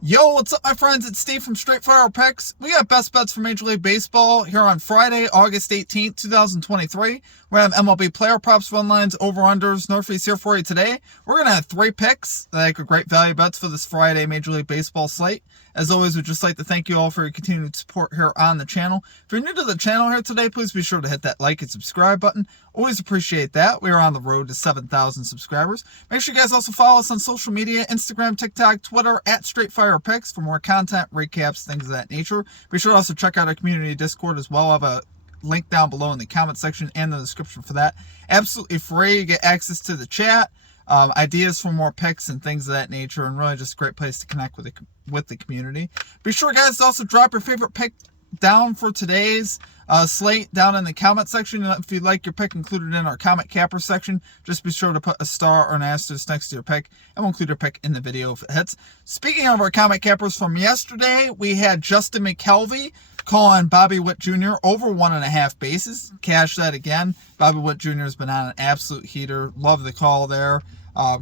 Yo, what's up, my friends? It's Steve from Straight Fire Picks. We got best bets for Major League Baseball here on Friday, August 18th, 2023. We have MLB player props, run lines, over-unders, Northeast here for you today. We're going to have 3 picks that are great value bets for this Friday Major League Baseball slate. As always, we'd just like to thank you all for your continued support here on the channel. If you're new to the channel here today, please be sure to hit that like and subscribe button. Always appreciate that. We are on the road to 7,000 subscribers. Make sure you guys also follow us on social media, Instagram, TikTok, Twitter, at Straight Fire Picks for more content, recaps, things of that nature. Be sure to also check out our community Discord as well. I have a link down below in the comment section and the description for that. Absolutely free. You get access to the chat, ideas for more picks and things of that nature, and really just a great place to connect with the community. Be sure, guys, to also drop your favorite pick down for today's slate down in the comment section. If you'd like your pick included in our comment capper section, just be sure to put a star or an asterisk next to your pick, and we'll include your pick in the video if it hits. Speaking of our comment cappers from yesterday, we had Justin McKelvey calling Bobby Witt Jr. over 1.5 bases. Cash that again. Bobby Witt Jr. has been on an absolute heater. Love the call there.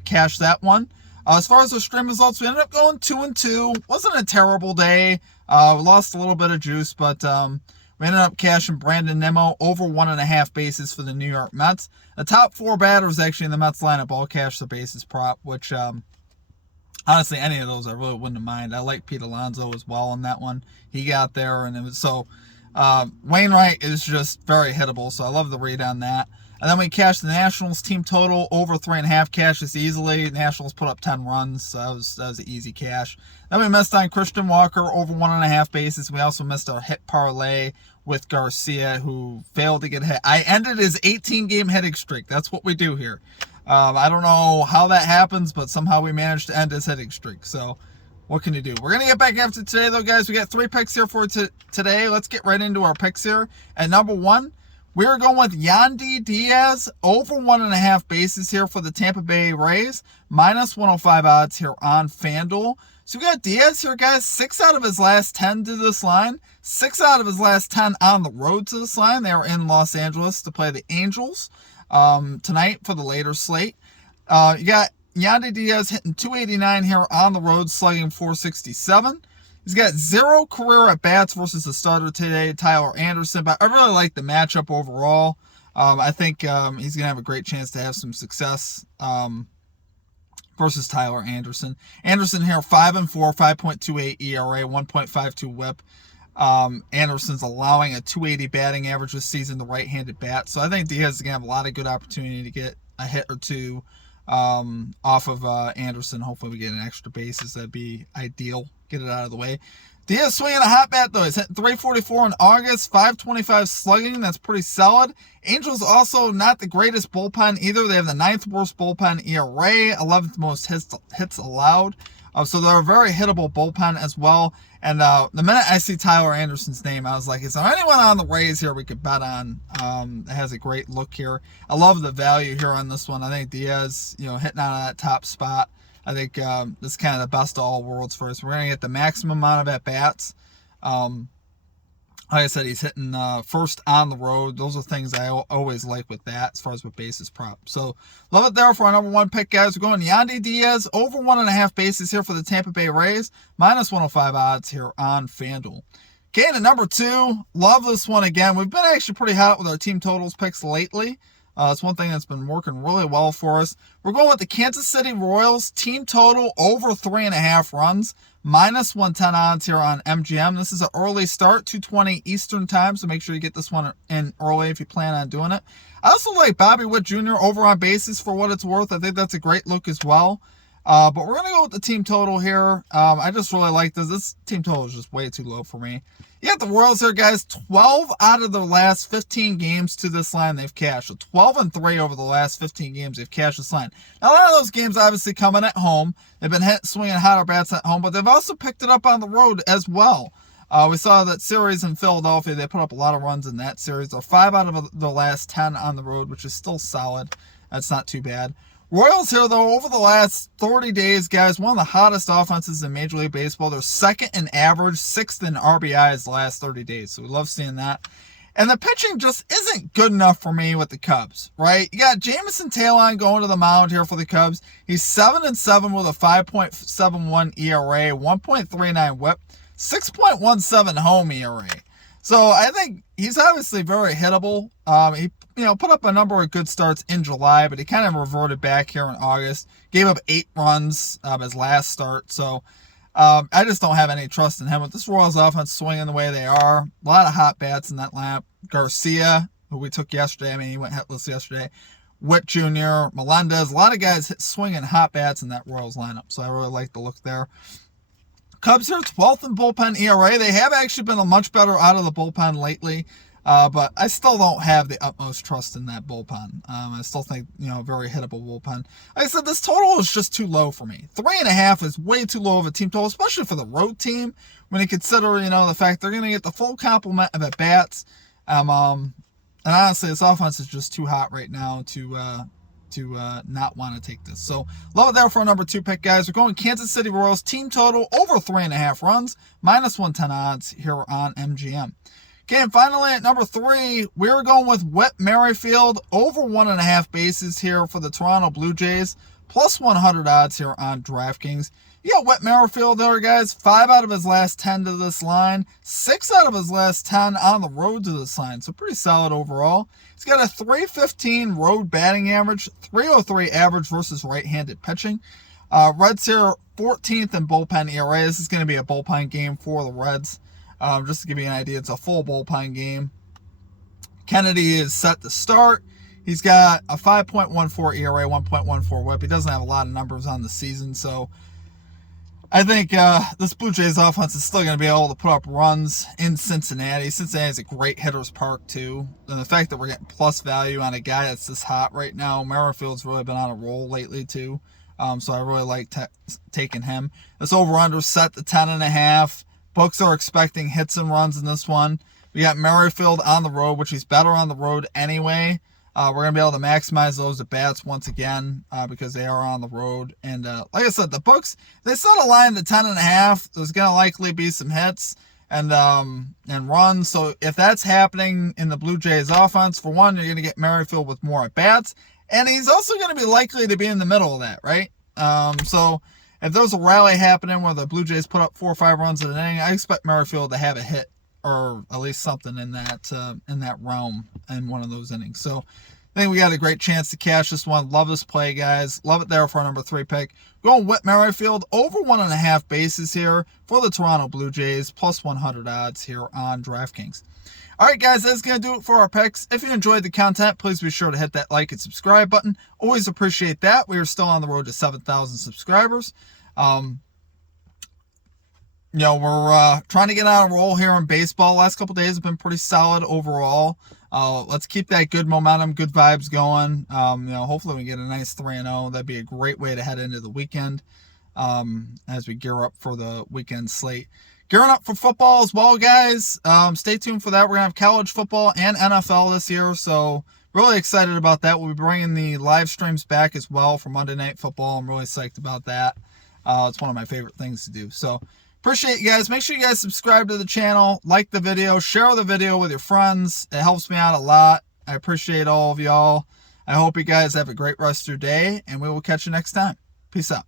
Cash that one. As far as the stream results, we ended up going 2-2. Wasn't a terrible day. We lost a little bit of juice, but we ended up cashing Brandon Nimmo over 1.5 bases for the New York Mets. The top 4 batters actually in the Mets lineup all cashed the bases prop, which honestly, any of those I really wouldn't mind. I like Pete Alonso as well on that one. He got there, and it was so. Wainwright is just very hittable, so I love the read on that. And then we cashed the Nationals team total over 3.5 cashes easily. The Nationals put up 10 runs, so that was an easy cash. Then we missed on Christian Walker over 1.5 bases. We also missed our hit parlay with Garcia, who failed to get hit. I ended his 18-game hitting streak. That's what we do here. I don't know how that happens, but somehow we managed to end his hitting streak. So what can you do? We're going to get back after today, though, guys. We got 3 picks here for today. Let's get right into our picks here. At number 1, we're going with Yandy Diaz over 1.5 bases here for the Tampa Bay Rays. Minus 105 odds here on FanDuel. So we got Diaz here, guys. 6 out of his last 10 to this line. 6 out of his last 10 on the road to this line. They were in Los Angeles to play the Angels tonight for the later slate. You got Yandy Diaz hitting 289 here on the road, slugging 467. He's got 0 career at-bats versus the starter today, Tyler Anderson, but I really like the matchup overall. I think he's going to have a great chance to have some success versus Tyler Anderson. Anderson here, 5-4, 5.28 ERA, 1.52 WHIP. Anderson's allowing a 280 batting average this season, the right-handed bat. So I think Diaz is going to have a lot of good opportunity to get a hit or two off of Anderson. Hopefully we get an extra bases. That'd be ideal. Get it out of the way. Diaz swinging a hot bat, though. He's hitting 344 in August, 525 slugging. That's pretty solid. Angels also not the greatest bullpen either. They have the 9th worst bullpen ERA, 11th most hits allowed. So they're a very hittable bullpen as well. And the minute I see Tyler Anderson's name, I was like, is there anyone on the Rays here we could bet on that has a great look here? I love the value here on this one. I think Diaz, hitting out of that top spot. I think this is kind of the best of all worlds for us. We're going to get the maximum amount of at-bats. Like I said, he's hitting first on the road. Those are things I always like with that as far as with bases prop. So love it there for our number 1 pick, guys. We're going Yandy Diaz over 1.5 bases here for the Tampa Bay Rays. Minus 105 odds here on FanDuel. Okay, to number 2. Love this one again. We've been actually pretty hot with our team totals picks lately. It's one thing that's been working really well for us. We're going with the Kansas City Royals team total over 3.5 runs. Minus 110 odds here on MGM. This is an early start, 2:20 Eastern time, so make sure you get this one in early if you plan on doing it. I also like Bobby Witt Jr. over on bases for what it's worth. I think that's a great look as well. But we're going to go with the team total here. I just really like this. This team total is just way too low for me. You got the Royals here, guys. 12 out of their last 15 games to this line they've cashed. So 12-3 over the last 15 games they've cashed this line. Now, a lot of those games obviously coming at home. They've been swinging hotter bats at home, but they've also picked it up on the road as well. We saw that series in Philadelphia. They put up a lot of runs in that series. They're 5 out of the last 10 on the road, which is still solid. That's not too bad. Royals here, though, over the last 30 days, guys, one of the hottest offenses in Major League Baseball. They're 2nd in average, 6th in RBIs the last 30 days. So we love seeing that. And the pitching just isn't good enough for me with the Cubs, right? You got Jamison Taillon going to the mound here for the Cubs. He's 7-7 with a 5.71 ERA, 1.39 WHIP, 6.17 home ERA. So I think he's obviously very hittable. He put up a number of good starts in July, but he kind of reverted back here in August. Gave up 8 runs his last start. So I just don't have any trust in him with this Royals offense swinging the way they are. A lot of hot bats in that lineup. Garcia, who we took yesterday, he went hitless yesterday. Witt Jr., Melendez, a lot of guys swinging hot bats in that Royals lineup. So I really like the look there. Cubs here, 12th in bullpen ERA. They have actually been a much better out of the bullpen lately. But I still don't have the utmost trust in that bullpen. I still think, very hittable bullpen. Like I said, this total is just too low for me. 3.5 is way too low of a team total, especially for the road team, when you consider, the fact they're going to get the full complement of at-bats. And honestly, this offense is just too hot right now to not want to take this. So, love it there for a number 2 pick, guys. We're going Kansas City Royals, team total over 3.5 runs, -110 odds here on MGM. Okay, and finally at number 3, we're going with Whit Merrifield, over 1.5 bases here for the Toronto Blue Jays, +100 odds here on DraftKings. You got Whit Merrifield there, guys. 5 out of his last 10 to this line, 6 out of his last 10 on the road to this line, so pretty solid overall. He's got a .315 road batting average, .303 average versus right-handed pitching. Reds here, 14th in bullpen ERA. This is going to be a bullpen game for the Reds. Just to give you an idea, it's a full bullpen game. Kennedy is set to start. He's got a 5.14 ERA, 1.14 WHIP. He doesn't have a lot of numbers on the season, so I think this Blue Jays offense is still going to be able to put up runs in Cincinnati. Cincinnati is a great hitter's park, too. And the fact that we're getting plus value on a guy that's this hot right now, Merrifield's really been on a roll lately, too. So I really like taking him. This over-under set to 10.5. Books are expecting hits and runs in this one. We got Merrifield on the road, which he's better on the road anyway. We're going to be able to maximize those at-bats once again because they are on the road. And like I said, the books, they set a line to 10.5. There's going to likely be some hits and runs. So if that's happening in the Blue Jays offense, for one, you're going to get Merrifield with more at-bats. And he's also going to be likely to be in the middle of that, right? So if there's a rally happening where the Blue Jays put up 4 or 5 runs in an inning, I expect Merrifield to have a hit or at least something in that realm in one of those innings. So I think we got a great chance to cash this one. Love this play, guys. Love it there for our number 3 pick. Going Whit Merrifield, over 1.5 bases here for the Toronto Blue Jays, +100 odds here on DraftKings. All right, guys, that's going to do it for our picks. If you enjoyed the content, please be sure to hit that like and subscribe button. Always appreciate that. We are still on the road to 7,000 subscribers. We're trying to get on a roll here in baseball. Last couple days have been pretty solid overall. Let's keep that good momentum, good vibes going. Hopefully we get a nice 3-0. That'd be a great way to head into the weekend as we gear up for the weekend slate. Gearing up for football as well, guys. Stay tuned for that. We're going to have college football and NFL this year, so really excited about that. We'll be bringing the live streams back as well for Monday Night Football. I'm really psyched about that. It's one of my favorite things to do. So appreciate you guys. Make sure you guys subscribe to the channel, like the video, share the video with your friends. It helps me out a lot. I appreciate all of y'all. I hope you guys have a great rest of your day, and we will catch you next time. Peace out.